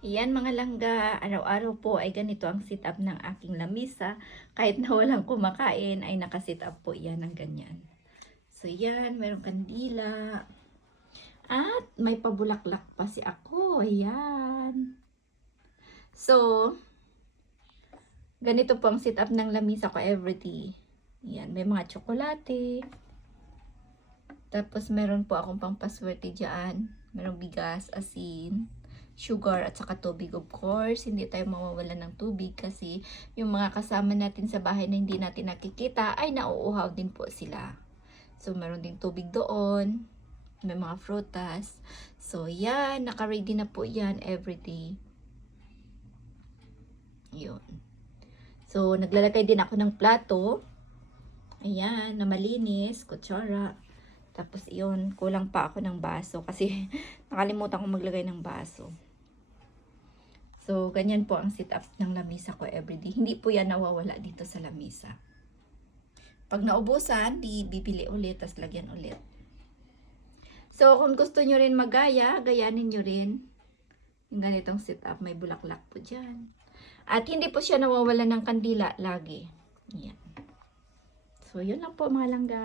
Yan mga langga, araw-araw po ay ganito ang sit up ng aking lamisa. Kahit na walang kumakain ay nakasit up po yan ng ganyan. So yan, mayroong kandila. At may pabulaklak pa si ako. Ayan. So, ganito po ang sit up ng lamisa ko everyday. Yan, may mga tsokolate. Tapos meron po akong pampaswerte dyan. Merong bigas, asin, sugar at saka tubig, of course. Hindi tayo mawawala ng tubig kasi yung mga kasama natin sa bahay na hindi natin nakikita ay nauuhaw din po sila. So meron din tubig doon. May mga frutas. So yan, naka-ready na po yan everyday. Yun. So naglalagay din ako ng plato. Ayan, na malinis, kutsara. Tapos iyon, kulang pa ako ng baso kasi nakalimutan kong maglagay ng baso. So, ganyan po ang sit up ng lamisa ko everyday. Hindi po yan nawawala dito sa lamisa. Pag naubusan, di bibili ulit, tas lagyan ulit. So, kung gusto nyo rin magaya, gayanin nyo rin. Yung ganitong sit up, may bulaklak po dyan. At hindi po siya nawawala ng kandila lagi. Yan. So, yun lang po mga langga.